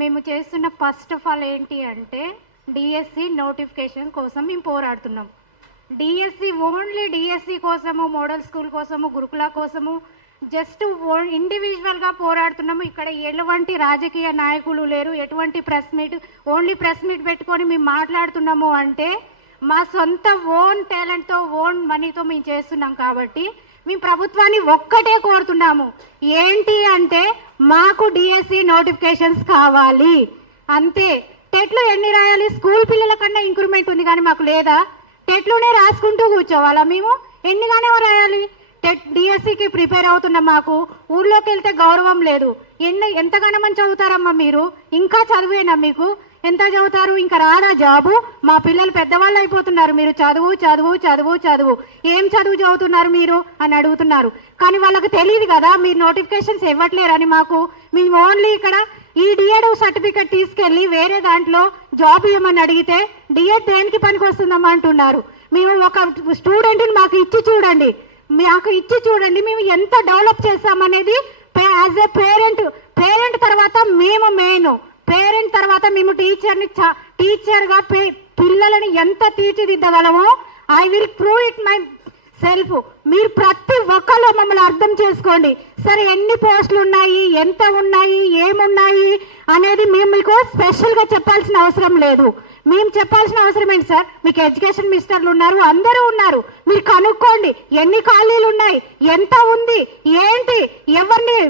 మేము చేస్తున్న first of all ఏంటి అంటే డిఎస్సి నోటిఫికేషన్ కోసం మేము పోరాడుతున్నాం. డిఎస్సి ఓన్లీ డిఎస్సి కోసము, మోడల్ స్కూల్ కోసము, గురుకుల కోసము జస్ట్ ఇండివిజువల్గా పోరాడుతున్నాము. ఇక్కడ ఎటువంటి రాజకీయ నాయకులు లేరు, ఎటువంటి press meet, only press meet పెట్టుకొని మేము మాట్లాడుతున్నాము అంటే మా సొంత ఓన్ టాలెంట్తో, ఓన్ మనీతో మేము చేస్తున్నాం. కాబట్టి మేము ప్రభుత్వాన్ని ఒక్కటే కోరుతున్నాము, ఏంటి అంటే మాకు డిఎస్సి నోటిఫికేషన్స్ కావాలి అంతే. టెట్లు ఎన్ని రాయాలి? స్కూల్ పిల్లల కన్నా ఇంక్రిమెంట్ ఉంది కానీ మాకు లేదా? టెట్లునే రాసుకుంటూ కూర్చోవాలా మేము? ఎన్నిగానే రాయాలి? టెట్ డిఎస్సికి ప్రిపేర్ అవుతున్న మాకు ఊర్లోకి వెళ్తే గౌరవం లేదు. ఎంతగానో మంది చదువుతారమ్మా మీరు? ఇంకా చదివేనా మీకు? ఎంత చదువుతారు? ఇంకా రాదా జాబు? మా పిల్లలు పెద్దవాళ్ళు అయిపోతున్నారు, మీరు చదువు చదువు చదువు చదువు, ఏం చదువు చదువుతున్నారు మీరు అని అడుగుతున్నారు. కానీ వాళ్ళకి తెలియదు కదా మీరు నోటిఫికేషన్స్ ఇవ్వట్లేరని. మాకు మేము ఓన్లీ ఇక్కడ ఈ డిఎడ్ సర్టిఫికెట్ తీసుకెళ్లి వేరే దాంట్లో జాబ్ ఇవ్వమని అడిగితే డిఎడ్ దేనికి పనికి వస్తుందమ్మా అంటున్నారు. మేము ఒక స్టూడెంట్ని మాకు ఇచ్చి చూడండి, మేము ఎంత డెవలప్ చేస్తామనేది యాజ్ ఏ పేరెంట్ తర్వాత మేము మెయిన్. పేరెంట్ తర్వాత మేము టీచర్గా పిల్లలని ఎంత తీర్చిదిద్దగలమో I will prove it myself. మీరు ప్రతి ఒక్కరు మమ్మల్ని అర్థం చేసుకోండి. సరే ఎన్ని పోస్టులు ఉన్నాయి, ఎంత ఉన్నాయి, ఏమున్నాయి అనేది మేము మీకు స్పెషల్గా చెప్పాల్సిన అవసరం లేదు. మేము చెప్పాల్సిన అవసరం ఏంటి సార్? మీకు ఎడ్యుకేషన్ మినిస్టర్లు ఉన్నారు, అందరూ ఉన్నారు, మీరు కనుక్కోండి ఎన్ని ఖాళీలు ఉన్నాయి, ఎంత ఉంది, ఏంటి, ఎవరిని,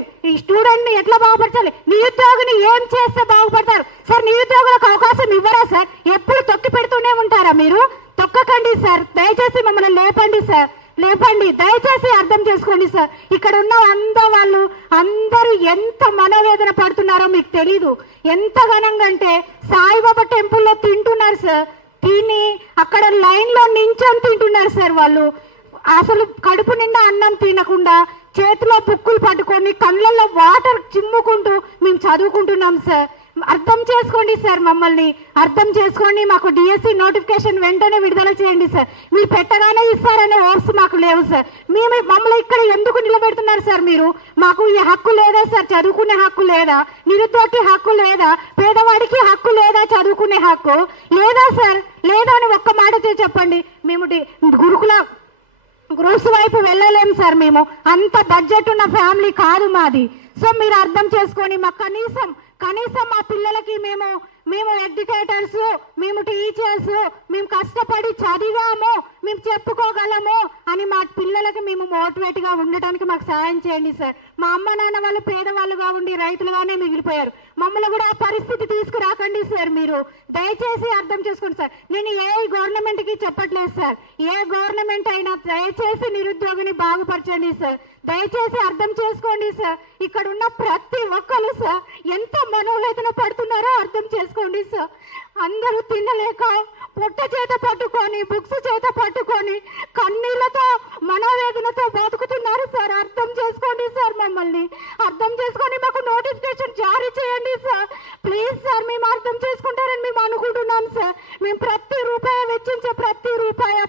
స్టూడెంట్ని ఎట్లా బాగుపరచాలి, నిరుద్యోగిని ఏం చేస్తే బాగుపడతారు సార్? నిరుద్యోగులకు అవకాశం ఇవ్వరా సార్? ఎప్పుడు తొక్కి పెడుతూనే ఉంటారా మీరు? తొక్కకండి సార్, దయచేసి మమ్మల్ని లేపండి సార్, లేపండి, దయచేసి అర్థం చేసుకోండి సార్. ఇక్కడ ఉన్న వాళ్ళు అందరూ ఎంత మనోవేదన పడుతున్నారో మీకు తెలీదు. ఎంత ఘనంగా అంటే సాయిబాబా టెంపుల్లో తింటున్నారు సార్, తిని అక్కడ లైన్లో నించొని తింటున్నారు సార్. వాళ్ళు అసలు కడుపు నిండా అన్నం తినకుండా చేతిలో బుక్కులు పట్టుకొని కళ్ళల్లో వాటర్ చిమ్ముకుంటూ మేము చదువుకుంటున్నాం సార్. అర్థం చేసుకోండి సార్, మమ్మల్ని అర్థం చేసుకోండి. మాకు డిఎస్సి నోటిఫికేషన్ వెంటనే విడుదల చేయండి సార్. మీరు పెట్టగానే ఇస్తారనే హోప్స్ మాకు లేవు సార్. మమ్మల్ని ఇక్కడ ఎందుకు నిలబెడుతున్నారు సార్ మీరు? మాకు ఈ హక్కు లేదా సార్? చదువుకునే హక్కు లేదా? నిరుద్యోగి హక్కు లేదా? పేదవాడికి హక్కు లేదా? చదువుకునే హక్కు లేదా సార్? లేదా అని ఒక్క మాట చెప్పండి. మేము గ్రూప్స్ వైపు వెళ్ళలేము సార్. మేము అంత బడ్జెట్ ఉన్న ఫ్యామిలీ కాదు మాది. సో మీరు అర్థం చేసుకొని మాకు కనీసం మా పిల్లలకి మేము ఎడ్యుకేటర్స్, మేము టీచర్స్, మేము కష్టపడి చదివాము, మేము చెప్పుకోగలము అని మా పిల్లలకి మేము మోటివేట్గా ఉండటానికి మాకు సాయం చేయండి సార్. మా అమ్మ నాన్న వాళ్ళు పేదవాళ్ళుగా ఉండి రైతులుగానే మిగిలిపోయారు. మమ్మల్ని కూడా ఆ పరిస్థితి తీసుకురాకండి సార్. మీరు దయచేసి అర్థం చేసుకోండి సార్. నేను ఏ గవర్నమెంట్కి చెప్పట్లేదు సార్, ఏ గవర్నమెంట్ అయినా దయచేసి నిరుద్యోగిని బాగుపరచండి సార్. దయచేసి అర్థం చేసుకోండి సార్. ఇక్కడ ఉన్న ప్రతి ఒక్కరు సార్ ఎంత మనోవేదన పడుతున్నారో అర్థం చేసుకోండి సార్. అందరూ తినలేక పొట్ట చేత పట్టుకొని, బుక్స్ చేత పట్టుకొని, కన్నీళ్లతో, మనోవేదనతో బతుకుతున్నారు సార్. అర్థం చేసుకోండి సార్, మమ్మల్ని అర్థం చేసుకొని మాకు నోటిఫికేషన్ జారీ చేయండి సార్. ప్లీజ్ సార్, మేము అర్థం చేసుకుంటారని మేము అనుకుంటున్నాం సార్. మేము ప్రతి రూపాయి వెచ్చించే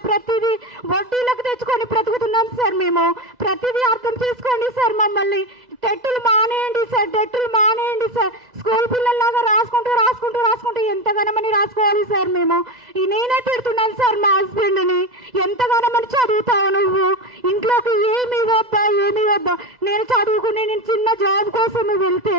ప్రతిదీ వడ్డీలకు తెచ్చుకొని బ్రతుకుతున్నాం సార్. మేము ప్రతిదీ అర్థం చేసుకోండి సార్. మమ్మల్ని టెట్టులు మానేయండి సార్. స్కూల్ పిల్లల్లాగా రాసుకుంటూ ఎంతగానమని రాసుకోవాలి సార్. మేము నేనే తిడుతున్నాను సార్ మా హస్బెండ్ని, ఎంతగానమని చదువుతావు నువ్వు, ఇంట్లోకి ఏమి వద్దా. నేను చదువుకుని నేను చిన్న జాబ్ కోసం వెళ్తే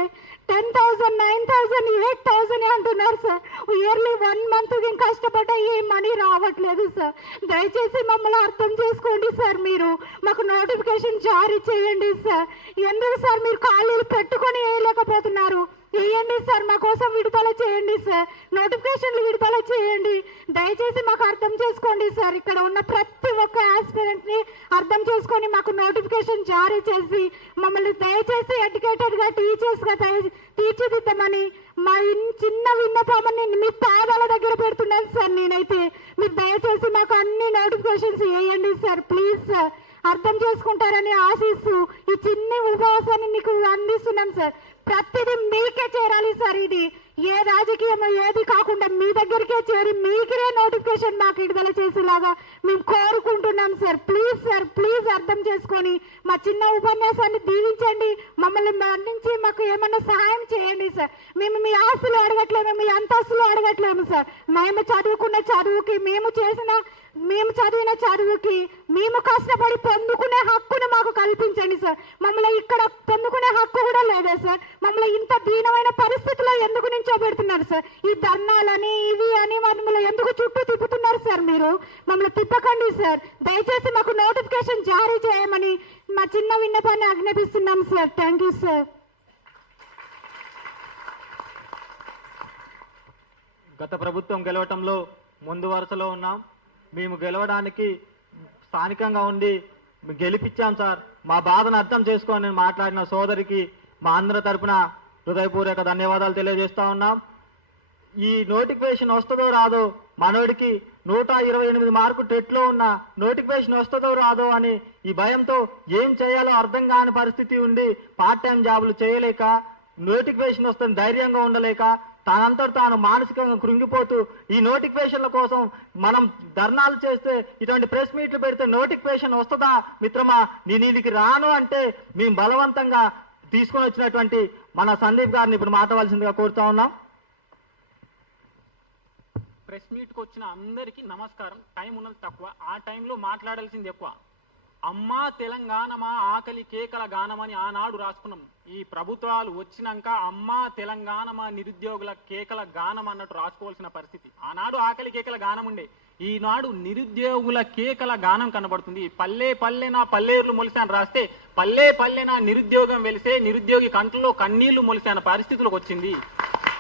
10,000, 9,000, 8,000 అంటున్నారు సార్. ఇయర్లీ 1 month కష్టపడ్డా ఏ మనీ రావట్లేదు సార్. దయచేసి మమ్మల్ని అర్థం చేసుకోండి సార్. మీరు మాకు నోటిఫికేషన్ జారీ చేయండి సార్. ఎందుకు సార్ మీరు ఖాళీలు పెట్టుకొని వేయలేకపోతున్నారు? వేయండి సార్, మా కోసం విడుదల చేయండి సార్. నోటిఫికేషన్లు విడుదల చేయండి. దయచేసి మాకు అర్థం చేసుకోండి సార్. ఇక్కడ ఉన్న ప్రతి ఒక్క ఆస్పిరెంట్ని అర్థం చేసుకొని మాకు నోటిఫికేషన్ జారీ చేసి మమ్మల్ని దయచేసి ఎడ్యుకేటెడ్గా, టీచర్స్గా తీర్చిదిద్దమని మా చిన్న విన్నపామని మీ పాదాల దగ్గర పెడుతున్నాను సార్. నేనైతే మీరు దయచేసి మాకు అన్ని నోటిఫికేషన్స్ వేయండి సార్. ప్లీజ్ సార్, అర్థం చేసుకుంటారని ఆశిస్తూ ఈ చిన్న ఉపవాసాన్ని మీకు అందిస్తున్నాం సార్. ప్రతిదీ మీకే చేరాలి సార్. ఇది ఏ రాజకీయం ఏది కాకుండా మీ దగ్గరికే చేరి మీకే నోటిఫికేషన్ మాకు విడుదల చేసేలాగా మేము కోరుకుంటున్నాం. అడుగుతున్నాం సార్. ప్లీజ్ అర్థం చేసుకొని మా చిన్న ఉపన్యాసాన్ని దీవించండి, మమ్మల్ని మన్నించి మాకు ఏమన్నా సహాయం చేయండి సార్. మేము మీ ఆస్తులు అడగట్లేము, మీ అంతస్తులు అడగట్లేము సార్. మేము చదువుకున్న చదువుకి, మేము చదివిన చదువుకి మేము కష్టపడి పొందుకునే హక్కును మాకు కల్పించండి సార్. మమ్మల్ని ఇక్కడ పొందుకునే హక్కు కూడా లేదా సార్? మమ్మల్ని ఇంత దీనమైన పరిస్థితిలో ఎందుకు నించోబెడుతున్నారు సార్? ఈ ధర్నాలని ఇవి అని మమ్మల్ని ఎందుకు చుట్టూ తిప్పుతున్నారు సార్? మీరు మమ్మల్ని తిప్పకండి సార్. దయచేసి మాకు నోటిఫికేషన్ జారీ చేయమని మా చిన్న విన్నపాన్ని ఆజ్ఞాపిస్తున్నాం సార్. Thank you sir. గత ప్రభుత్వం గెలవటంలో ముందు వరుసలో ఉన్నాం. మేము గెలవడానికి స్థానికంగా ఉండి గెలిపించాం సార్. మా బాధను అర్థం చేసుకొని మాట్లాడిన సోదరికి మా అందరి తరపున హృదయపూర్వక ధన్యవాదాలు తెలియజేస్తా ఉన్నాం. ఈ నోటిఫికేషన్ వస్తుందో రాదో, మనోడికి 128 మార్కు టెట్లో ఉన్న నోటిఫికేషన్ వస్తుందో రాదో అని ఈ భయంతో ఏం చేయాలో అర్థం కాని పరిస్థితి ఉండి పార్ట్ టైం జాబులు చేయలేక, నోటిఫికేషన్ వస్తుంది ధైర్యంగా ఉండలేక, తానంతట తాను మానసికంగా కృంగిపోతూ ఈ నోటిఫికేషన్ల కోసం మనం ధర్నాలు చేస్తే, ఇటువంటి ప్రెస్ మీట్లు పెడితే నోటిఫికేషన్ వస్తుందా మిత్రమా, నేను దీనికి రాను అంటే మేము బలవంతంగా తీసుకొని వచ్చినటువంటి మన సందీప్ గారిని ఇప్పుడు మాట్లాడాల్సిందిగా కోరుతా ఉన్నాం. ప్రెస్ మీట్కి వచ్చిన అందరికీ నమస్కారం. టైం ఉన్నది తక్కువ, ఆ టైంలో మాట్లాడాల్సింది ఎక్కువ. అమ్మా తెలంగాణమా ఆకలి కేకల గానమని ఆనాడు రాసుకున్నాం. ఈ ప్రభుత్వాలు వచ్చినాక అమ్మా తెలంగాణమా నిరుద్యోగుల కేకల గానం అన్నట్టు రాసుకోవాల్సిన పరిస్థితి. ఆనాడు ఆకలి కేకల గానం ఉండే, ఈనాడు నిరుద్యోగుల కేకల గానం కనబడుతుంది. పల్లె పల్లె నా పల్లేర్లు మొలిసే అని రాస్తే పల్లె పల్లె నా నిరుద్యోగం వెలిసే, నిరుద్యోగి కంట్లో కన్నీళ్లు మొలిసే అన్న పరిస్థితులకు వచ్చింది.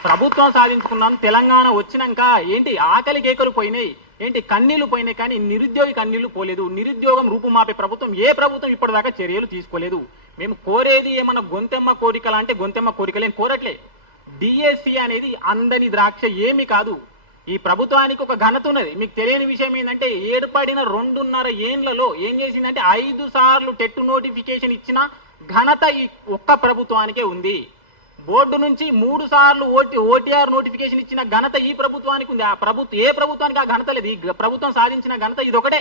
ప్రభుత్వం సాధించుకున్నాం, తెలంగాణ వచ్చినాక ఏంటి ఆకలి కేకలు పోయినాయి, ఏంటి కన్నీళ్లు పోయినాయి, కానీ నిరుద్యోగి కన్నీళ్లు పోలేదు. నిరుద్యోగం రూపుమాపే ప్రభుత్వం ఏ ప్రభుత్వం ఇప్పటిదాకా చర్యలు తీసుకోలేదు. మేము కోరేది ఏమన్నా గొంతెమ్మ కోరికలు అంటే గొంతెమ్మ కోరికలేం కోరట్లే. డిఎస్సి అనేది అందని ద్రాక్ష ఏమి కాదు. ఈ ప్రభుత్వానికి ఒక ఘనత ఉన్నది. మీకు తెలియని విషయం ఏంటంటే, ఏర్పడిన 2.5 ఏండ్లలో ఏం చేసిందంటే 5 సార్లు టెట్ నోటిఫికేషన్ ఇచ్చిన ఘనత ఈ ఒక్క ప్రభుత్వానికే ఉంది. బోర్డు నుంచి 3 సార్లు ఓటీఆర్ నోటిఫికేషన్ ఇచ్చిన ఘనత ఈ ప్రభుత్వానికి ఉంది. ఆ ప్రభుత్వం ఏ ప్రభుత్వానికి ఆ ఘనత లేదు. ఈ ప్రభుత్వం సాధించిన ఘనత ఇది ఒకటే.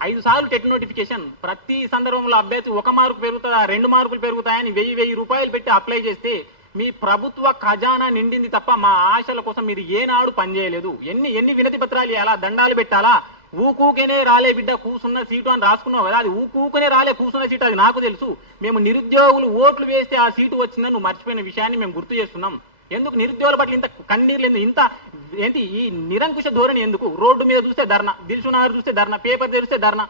5 సార్లు టెట్ నోటిఫికేషన్. ప్రతి సందర్భంలో అభ్యర్థి 1 మార్కు పెరుగుతుందా 2 మార్కులు పెరుగుతాయని 1000 రూపాయలు పెట్టి అప్లై చేస్తే మీ ప్రభుత్వ ఖజానా నిండింది తప్ప మా ఆశల కోసం మీరు ఏనాడు పనిచేయలేదు. ఎన్ని వినతి పత్రాలు ఇవ్వాలా, దండాలు పెట్టాలా? ఊకూకనే రాలే బిడ్డ కూసున్న సీటు అని రాసుకున్నావు కదా, అది ఊకూకనే రాలే కూసున్న సీటు, అది నాకు తెలుసు. మేము నిరుద్యోగులు ఓట్లు వేస్తే ఆ సీటు వచ్చిందని నువ్వు మర్చిపోయిన విషయాన్ని మేము గుర్తు చేస్తున్నాం. ఎందుకు నిరుద్యోగుల పట్ల ఇంత కన్నీర్లు ఎందుకు, ఇంత ఏంటి ఈ నిరంకుశ ధోరణి ఎందుకు? రోడ్డు మీద చూస్తే ధర్నా, దిల్సునగర్ చూస్తే ధర్నా, పేపర్ తెరిస్తే ధర్నా,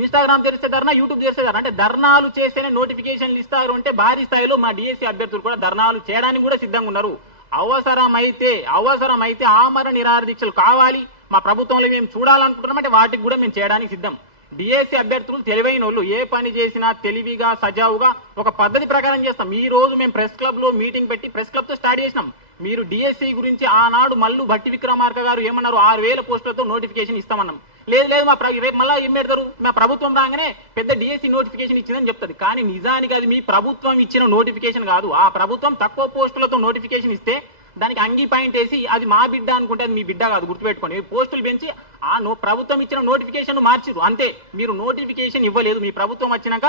ఇన్స్టాగ్రామ్ తెరిస్తే ధర్నా, యూట్యూబ్ తెరిస్తే ధర్నా. అంటే ధర్నాలు చేస్తేనే నోటిఫికేషన్లు ఇస్తారు అంటే భారీ స్థాయిలో మా డిఎస్సి అభ్యర్థులు కూడా ధర్నాలు చేయడానికి కూడా సిద్ధంగా ఉన్నారు. అవసరమైతే ఆమరణ నిరాహార దీక్షలు కావాలి, మా ప్రభుత్వంలో మేము చూడాలనుకుంటున్నామంటే వాటికి కూడా మేము చేయడానికి సిద్ధం. డిఎస్సి అభ్యర్థులు తెలివైన వాళ్ళు, ఏ పని చేసినా తెలివిగా సజావుగా ఒక పద్ధతి ప్రకారం చేస్తాం. ఈ రోజు మేము ప్రెస్ క్లబ్ లో మీటింగ్ పెట్టి ప్రెస్ క్లబ్ తో స్టార్ట్ చేసినాం. మీరు డిఎస్సి గురించి ఆనాడు మల్లు భట్టి విక్రమార్క గారు ఏమన్నారు, 6000 పోస్టులతో నోటిఫికేషన్ ఇస్తామన్నాం. లేదు మా రేపు మళ్ళీ ఏం పెడతారు, మా ప్రభుత్వం రాగానే పెద్ద డిఎస్సి నోటిఫికేషన్ ఇచ్చిందని చెప్తుంది. కానీ నిజానికి అది మీ ప్రభుత్వం ఇచ్చిన నోటిఫికేషన్ కాదు. ఆ ప్రభుత్వం తక్కువ పోస్టులతో నోటిఫికేషన్ ఇస్తే దానికి అంగీ పాయింట్ వేసి అది మా బిడ్డ అనుకుంటే అది మీ బిడ్డ కాదు, గుర్తుపెట్టుకోండి. పోస్టులు పెంచి ఆ ప్రభుత్వం ఇచ్చిన నోటిఫికేషన్ మార్చిరు అంతే. మీరు నోటిఫికేషన్ ఇవ్వలేదు. మీ ప్రభుత్వం వచ్చినాక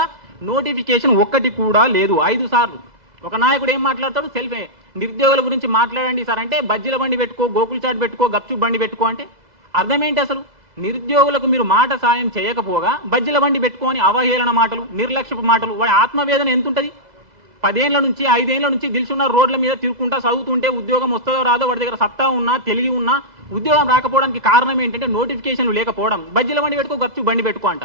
నోటిఫికేషన్ ఒక్కటి కూడా లేదు. 5 సార్లు. ఒక నాయకుడు ఏం మాట్లాడతాడు, సెల్ఫ్ నిరుద్యోగుల గురించి మాట్లాడండి సార్ అంటే బజ్జీల బండి పెట్టుకో, గోకుల్ చాట్ పెట్టుకో, గప్చుప్ బండి పెట్టుకో అంటే అర్థం ఏంటి అసలు? నిరుద్యోగులకు మీరు మాట సాయం చేయకపోగా బజ్జీల బండి పెట్టుకొని అవహేళన మాటలు, నిర్లక్ష్యపు మాటలు, వాడి ఆత్మవేదన ఎంత ఉంటుంది? 10 ఏళ్ల నుంచి 5 ఏళ్ల నుంచి దిల్సున్న రోడ్ల మీద తిరుగుకుంటా చదువుతుంటే ఉద్యోగం వస్తుందో రాదో, వాడి దగ్గర సత్తా ఉన్నా తెలివి ఉన్నా ఉద్యోగం రాకపోవడానికి కారణం ఏంటంటే నోటిఫికేషన్లు లేకపోవడం. బజ్జీల బండి పెట్టుకో, గప్చుప్ బండి పెట్టుకో అంట.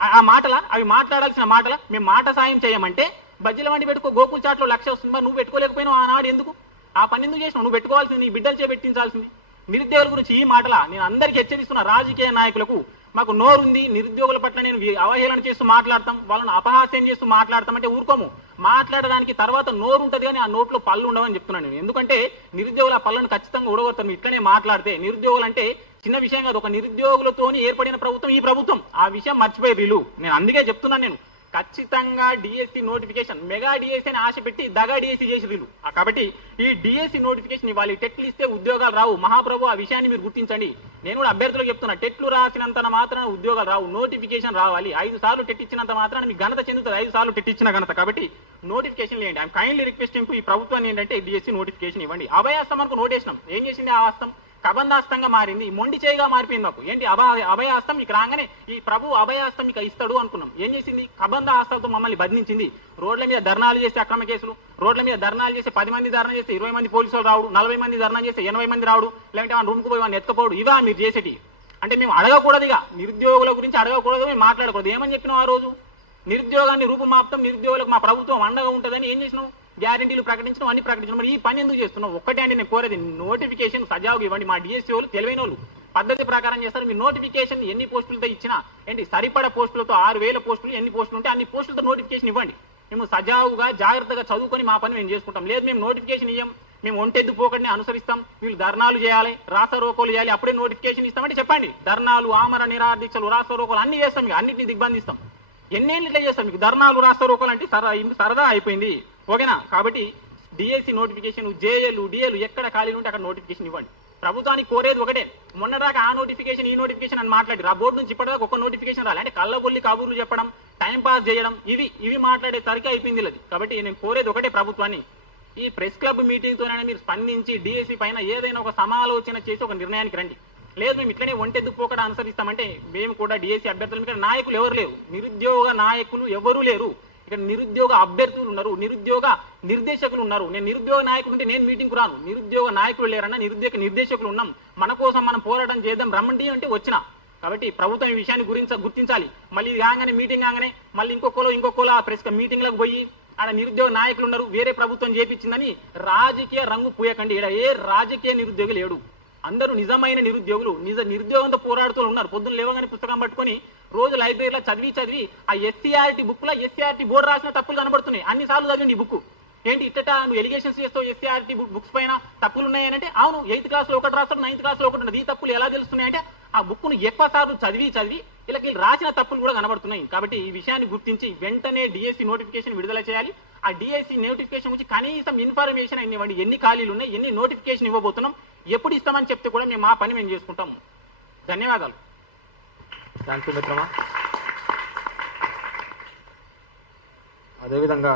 ఆ మాటల అవి మాట్లాడాల్సిన మాటల మేము మాట సాయం చేయమంటే బజ్జీల బండి పెట్టుకో, గోకుల్ చాట్లో 1,00,000 వస్తుంది. మరి నువ్వు పెట్టుకోలేకపోయినావు ఆనాడు ఎందుకు? ఆ పని ఎందుకు చేసినావు? నువ్వు పెట్టుకోవాల్సింది నీ బిడ్డలు చేపెట్టించాల్సింది. నిరుద్యోగుల గురించి ఈ మాటల నేను అందరికీ హెచ్చరిస్తున్నా. రాజకీయ నాయకులకు మాకు నోరుంది, నిరుద్యోగుల పట్ల నేను అవహేళన చేస్తూ మాట్లాడతాం, వాళ్ళని అపహాస్యం చేస్తూ మాట్లాడతాం అంటే ఊరుకోము. మాట్లాడడానికి తర్వాత నోరు ఉంటుంది కానీ ఆ నోట్లో పళ్ళు ఉండవని చెప్తున్నాను నేను. ఎందుకంటే నిరుద్యోగుల పళ్ళను ఖచ్చితంగా ఉడగొడతాం ఇట్లనే మాట్లాడితే. నిరుద్యోగులు అంటే చిన్న విషయం కాదు. ఒక నిరుద్యోగులతోని ఏర్పడిన ప్రభుత్వం ఈ ప్రభుత్వం. ఆ విషయం మర్చిపోయి వీళ్ళు. నేను అందుకే చెప్తున్నాను. నేను ఖచ్చితంగా డిఎస్సి నోటిఫికేషన్ మెగా డిఎస్సి అని ఆశ పెట్టి దగా డిఎస్సి చేసి వీళ్ళు కాబట్టి ఈ డిఎస్సి నోటిఫికేషన్ ఇవ్వాలి. టెట్లు ఇస్తే ఉద్యోగాలు రావు. మహాప్రభు ఆ విషయాన్ని మీరు గుర్తించండి. నేను కూడా అభ్యర్థులకు చెప్తున్నా, టెట్లు రాసినంత మాత్రాన ఉద్యోగాలు రావు. నోటిఫికేషన్ రావాలి. 5 సార్లు టెట్ ఇచ్చినంత మాత్రాన మీకు ఘనత చెందుతుంది. 5 సార్లు టెట్ ఇచ్చిన ఘనత. కాబట్టి నోటిఫికేషన్ లేండి. ఐఎమ్ కైండ్లీ రిక్వెస్టింగ్ ఈ ప్రభుత్వాన్ని ఏంటంటే డిఎస్సి నోటిఫికేషన్ ఇవ్వండి. అభయాస్తం అనుకో నోటేసినాం. ఏం చేసింది ఆ హస్తం? కబంధాస్తంగా మారింది. మొండి చేయిగా మారిపోయింది. మాకు ఏంటి అభయాస్తం మీకు రాగానే ఈ ప్రభు అభయాస్తం మీకు ఇస్తాడు అనుకున్నాం. ఏం చేసింది? కబంధ హస్తంతో మమ్మల్ని బంధించింది. రోడ్ల మీద ధర్నాలు చేస్తే అక్రమ కేసులు, రోడ్ల మీద ధర్నాలు చేస్తే 10 మంది ధర్నా చేస్తే 20 మంది పోలీసులు రావడు, 40 మంది ధర్నా చేస్తే 80 మంది రావడు, లేదంటే మన రూమ్కి పోయి వాళ్ళని ఎత్తుకపోవడు. ఇవా మీరు చేసేటి? అంటే మేము అడగకూడదు, ఇక నిరుద్యోగుల గురించి అడగకూడదు, మేము మాట్లాడకూడదు. ఏమని చెప్పినాం ఆ రోజు? నిరుద్యోగాన్ని రూపుమాపుతాం, నిరుద్యోగులకు మా ప్రభుత్వం అండగా ఉంటుందని ఏం చేసినాం? గ్యారెంటీలు ప్రకటించడం, అన్ని ప్రకటించడం. మరి ఈ పని ఎందుకు చేస్తున్నాం? ఒక్కటే అంటే నేను కోరేది, నోటిఫికేషన్ సజావుగా ఇవ్వండి. మా డిఎస్సీ వాళ్ళు తెలివైన వాళ్ళు పద్ధతి ప్రకారం చేస్తారు. మీ నోటిఫికేషన్ ఎన్ని పోస్టులతో ఇచ్చినా ఏంటి సరిపడ పోస్టులతో 6000 పోస్టులు ఎన్ని పోస్టులు ఉంటే అన్ని పోస్టులతో నోటిఫికేషన్ ఇవ్వండి. మేము సజావుగా జాగ్రత్తగా చదువుకొని మా పని మేము చేసుకుంటాం. లేదు మేము నోటిఫికేషన్ ఇవ్వం, మేము ఒంటెద్దు పోకడిని అనుసరిస్తాం, వీళ్ళు ధర్నాలు చేయాలి, రాస్తారోకోలు చేయాలి, అప్పుడే నోటిఫికేషన్ ఇస్తామంటే చెప్పండి. ధర్నాలు, ఆమర నిరాదీక్షలు, రాస్తారోకోలు అన్ని చేస్తాం. మీకు అన్నింటినీ దిగ్బంధిస్తాం. ఎన్నేళ్ళు ఇట్లా చేస్తాం? మీకు ధర్నాలు, రాస్తారోకోలు అంటే సరదా అయిపోయింది. ఓకేనా? కాబట్టి డిఎస్సి నోటిఫికేషన్, జేఏలు, డిఏలు ఎక్కడ ఖాళీలు ఉంటే అక్కడ నోటిఫికేషన్ ఇవ్వండి. ప్రభుత్వానికి కోరేది ఒకటే. మొన్నదాకా ఆ నోటిఫికేషన్ ఈ నోటిఫికేషన్ అని మాట్లాడి ఆ బోర్డు నుంచి ఇప్పటిదాకా ఒక నోటిఫికేషన్ రాలి. అంటే కళ్ళబొల్లి కబుర్లు చెప్పడం, టైం పాస్ చేయడం, ఇవి మాట్లాడే సరికి అయిపోయింది లేదు. కాబట్టి నేను కోరేది ఒకటే ప్రభుత్వాన్ని, ఈ ప్రెస్ క్లబ్ మీటింగ్తోనైనా మీరు స్పందించి డిఎస్సి పైన ఏదైనా ఒక సమాలోచన చేసి ఒక నిర్ణయానికి రండి. లేదు మేము ఇట్లనే ఒంటెద్దు పోకడ అనుసరిస్తామంటే మేము కూడా డిఎస్సి అభ్యర్థులు, ఇక్కడ నాయకులు ఎవరు లేరు, నిరుద్యోగ నాయకులు ఎవరూ లేరు. ఇక్కడ నిరుద్యోగ అభ్యర్థులు ఉన్నారు, నిరుద్యోగ నిర్దేశకులు ఉన్నారు. నేను నిరుద్యోగ నాయకులు ఉంటే నేను మీటింగ్కు రాను. నిరుద్యోగ నాయకులు లేరన్నా నిరుద్యోగ నిర్దేశకులు ఉన్నాం. మన కోసం మనం పోరాటం చేద్దాం రమ్మండి అంటే వచ్చిన. కాబట్టి ప్రభుత్వం ఈ విషయాన్ని గుర్తించాలి. మళ్ళీ కాగానే మీటింగ్ కాగానే మళ్ళీ ఇంకొకలో ప్రెస్ మీటింగ్లకు పోయి ఆడ నిరుద్యోగ నాయకులు ఉన్నారు, వేరే ప్రభుత్వం చేపించిందని రాజకీయ రంగు పూయకండి. ఇక్కడ ఏ రాజకీయ నిరుద్యోగి లేడు. అందరూ నిజమైన నిరుద్యోగులు, నిరుద్యోగంతో పోరాడుతూ ఉన్నారు. పొద్దున్న లేవగానే పుస్తకం పట్టుకొని రోజు లైబ్రరీలో చదివి ఆ ఎస్సీఆర్టీ బుక్ లో ఎస్సీఆర్టీ బోర్డు రాసిన తప్పులు కనబడుతున్నాయి. అన్నిసార్లు చదివింది ఈ బుక్. ఏంటి ఇట్ట నువ్వు ఎలిగేషన్స్ చేస్తావు ఎస్సీఆర్టీ బుక్స్ పైన తప్పులు ఉన్నాయంటే, అవును 8th క్లాస్లో ఒకటి రాస్తారు, 9th క్లాస్లో ఒకటి ఉన్నది. ఈ తప్పులు ఎలా తెలుస్తున్నాయంటే ఆ బుక్ను ఎక్కువ సార్లు చదివి వీళ్ళకి రాసిన తప్పులు కూడా కనబడుతున్నాయి. కాబట్టి ఈ విషయాన్ని గుర్తించి వెంటనే డిఎస్సి నోటిఫికేషన్ విడుదల చేయాలి. ఆ డిఎస్సి నోటిఫికేషన్ గురించి కనీసం ఇన్ఫర్మేషన్ ఇవ్వండి. ఎన్ని ఖాళీలు ఉన్నాయి, ఎన్ని నోటిఫికేషన్ ఇవ్వబోతున్నాం, ఎప్పుడు ఇస్తామని చెప్తే కూడా మేము మా పని మేము చేసుకుంటాం. ధన్యవాదాలు. థ్యాంక్ యూ మిత్రమా. అదేవిధంగా